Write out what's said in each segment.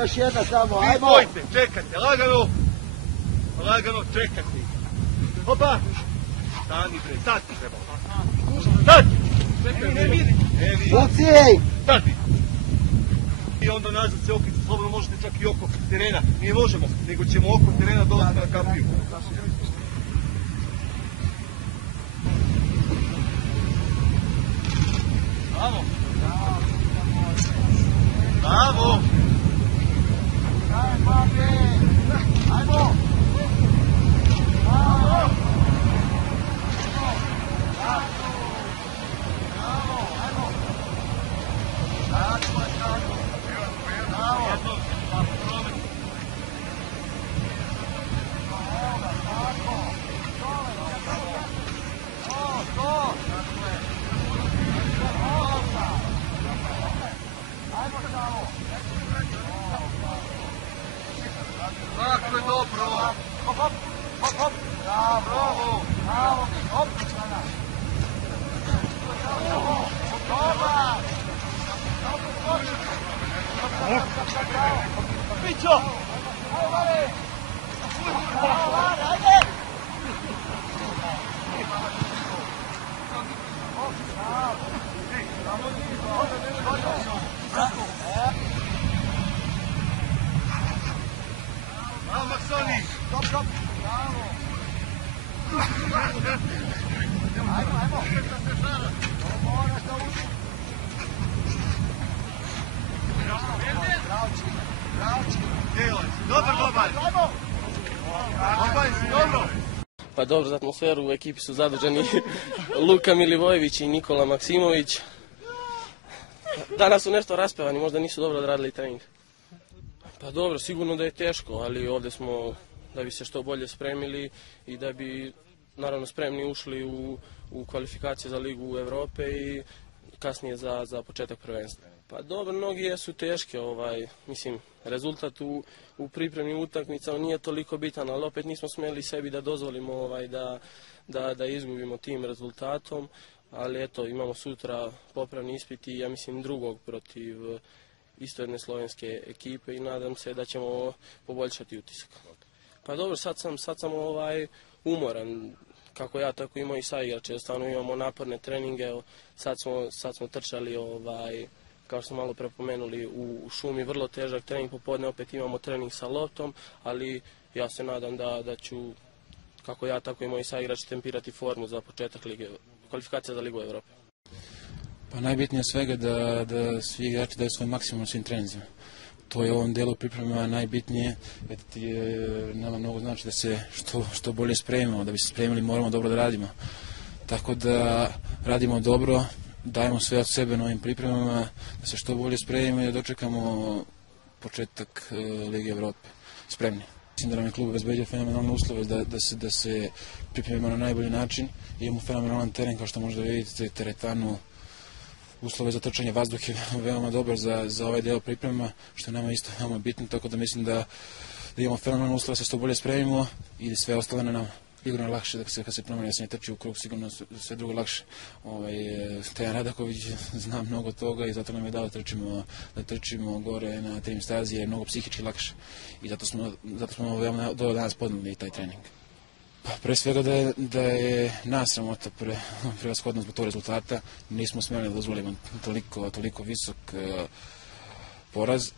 još jedna samo, ajmo! Vi dvojte, čekajte, lagano! Lagano, čekajte! Hopa! Stani bre, sad ti treba! Sad! Čekaj, ne vidi! Buci! Stati! I onda nazad se okreći, slobodno možete čak i oko terena. Mi možemo, nego ćemo oko terena dolaziti na kapiju. Bravo! Bravo! Ajmo! Tako je dobro! Hop, hop, hop, hop! Bravo! Bravo! Hop! Pićo! Bravo, Maksoni! Stop, stop! Bravo! Ajmo, ajmo! Moraš da uđi! Bravo, Dobar, dobar! Dobar, dobro! Pa dobro, za atmosferu u ekipi su zaduženi Luka Milivojević i Nikola Maksimović. Danas su nešto raspevani, možda nisu dobro odradili trening. Pa dobro, sigurno da je teško, ali ovdje smo da bi se što bolje spremili i da bi naravno spremni ušli u kvalifikacije za Ligu Evrope i kasnije za početak prvenstva. Pa dobro, mnogi jesu teške, mislim, rezultat u pripremnim utakmicama nije toliko bitan, ali opet nismo smjeli sebi da dozvolimo da izgubimo tim rezultatom, ali eto, imamo sutra popravni ispit i ja mislim drugog protiv isto jedne slovenske ekipe i nadam se da ćemo poboljšati utisak. Pa dobro, sad sam umoran, kako ja, tako i moji saigrači, stvarno imamo naporne treninge, sad smo trčali, kao što smo malo prepomenuli, u šumi, vrlo težak trening, popodne opet imamo trening sa loptom, ali ja se nadam da ću, kako ja, tako i moji saigrači, tempirati formu za početak kvalifikacija za Ligu Evrope. Pa najbitnije svega da svi igrači daju svoj maksimum u svim treninzima. To je u ovom delu priprema najbitnije, jer nama mnogo znači da se što bolje spremimo, da bi se spremili moramo dobro da radimo. Tako da radimo dobro, dajemo sve od sebe na ovim pripremama, da se što bolje spremimo i da dočekamo početak Lige Evrope spremni. Mislim da nam je klub obezbedio fenomenalne uslove da se pripremimo na najbolji način. Imamo fenomenalan teren, kao što možda vidite, teretanu, uslove za trčanje, vazduh je veoma dobar za ovaj deo priprema, što je nama isto veoma bitno, tako da mislim da imamo fenomenalne uslove da se što bolje spremimo i sve ostalo na nama. Sigurno je lakše kad se promeni, ja se ne trči u krug, sigurno sve drugo lakše. Tejan Radaković zna mnogo toga i zato nam je dao da trčimo gore na trim stazi, jer je mnogo psihički lakše. I zato smo veoma dobro danas podneli taj trening. Pa pre svega da je nas sramota prevashodno zbog tog rezultata. Nismo smjeli da dozvolimo toliko visok poraz.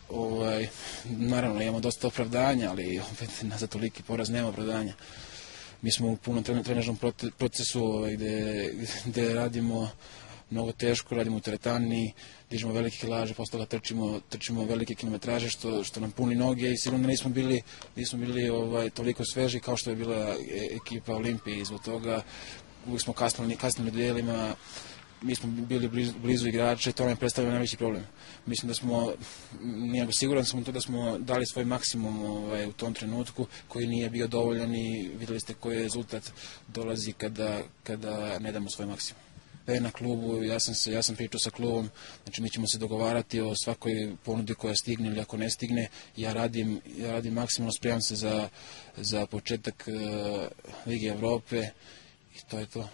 Naravno imamo dosta opravdanja, ali opet za toliki poraz nema opravdanja. Mi smo u punom trenažnom procesu gde radimo mnogo teško, radimo u teretani, dižemo velike kilaže, posle toga trčimo velike kilometraže što nam puni noge i sigurno nismo bili toliko sveži kao što je bila ekipa Olimpije i zbog toga uvijek smo kasnili u duelima, mi smo bili blizu igrača i to nam je predstavljalo najveći problem. Mislim da smo, siguran sam u to da smo dali svoj maksimum u tom trenutku koji nije bio dovoljan i vidjeli ste koji rezultat dolazi kada ne damo svoj maksimum. Na klubu, ja sam pričao sa klubom, znači mi ćemo se dogovarati o svakoj ponudi koja stigne ili ako ne stigne. Ja radim maksimalno, spremam se za početak Lige Evrope i to je to.